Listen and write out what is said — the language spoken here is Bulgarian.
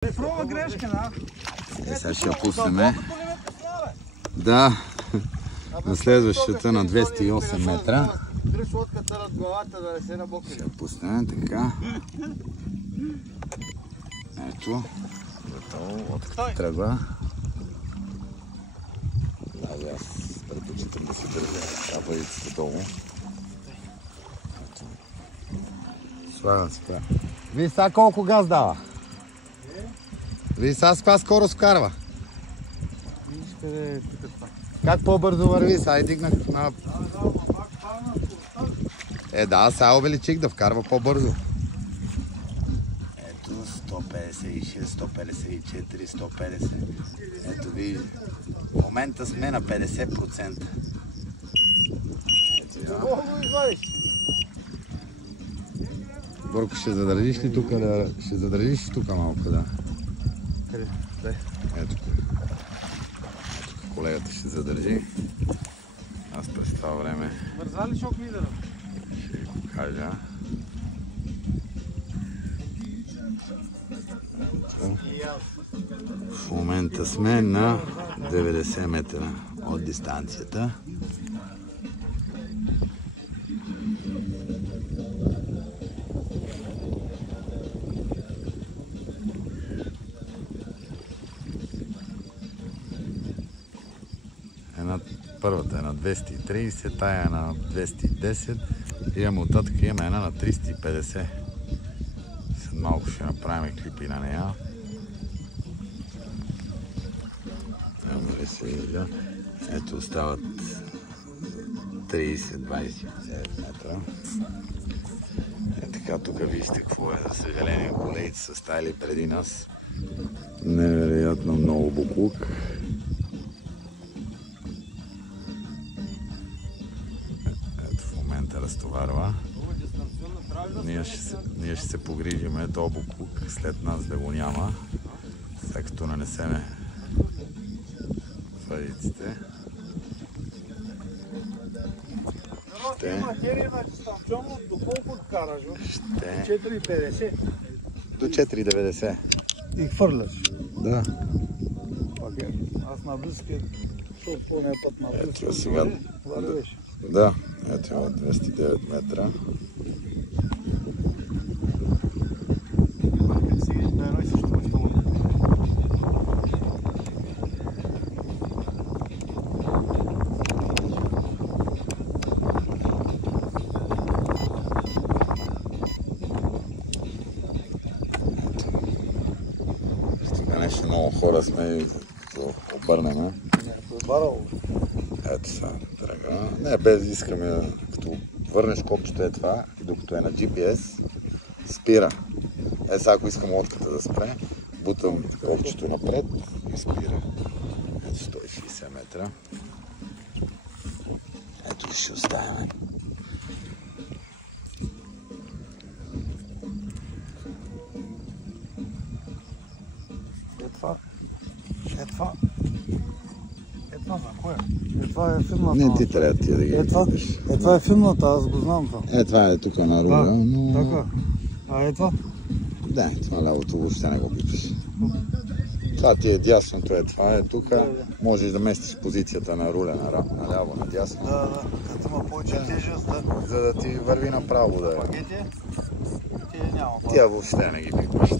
Проба грешка, да? Сега ще я пуснем. Да, на следващата на 208 метра. Ще я пуснем така. Ето. Готово. Лодката тръгва. Даже аз предпочитам да се държа кабелицата долу. Слагам се това. Вие сега колко газ дава? Вие сега с каква скорост вкарва? Как по-бързо върви? Сега дигнах на... Да, сега увеличих да вкарва по-бързо. Ето 156, 154, 150. Ето ви. В момента сме на 50%. Ето я. Борко, ще задържиш ли тук? Ще задържиш ли тук малко, да? Къде? Ето тук. Колегата ще задържи. Аз през това време... Бърза ли шок лидера? Ще ви го кажа. В момента сме на 90 метра от дистанцията. Първата е на 230, тая е на 210. Имаме оттатък, имаме една на 350. След малко ще направим клипи на нея. Ето остават 30-29 метра. Така, тук вижте какво е. За съжаление, колегите са стали преди нас. Невероятно много буклук. Разтоварва. Ние ще се погрижиме този буклук след нас да го няма, след като нанесеме фариците. Материя на дистанционно до колко караш? До 4,50? До 4,90. И хвърляш? Да. Аз на близки, защото по-не път на близки. Ето сега. Да, ето има 209 метра. Стига нещо много хора сме и като обърнем. Ето сега, тръгва. Не, без искаме, като върнеш копчето е това и докато е на GPS, спира. Сега ако искам лодката да спре, бутам копчето напред и спира. Ето 160 метра. Ето ли ще оставяме. За кое? Това е филмата. Не, ти трябва ти да ги видиш. Това е филмата, аз го знам това. Това е тук на руля, но... Така. А това? Да, това лявото въобще не го пипаш. Това ти е дясното, това е тук. Можеш да местиш позицията на руля наляво, надясно. Да, като има повече тежест, да. За да ти върви направо, да е. Пакети? Тия няма. Тя въобще не ги пипаш.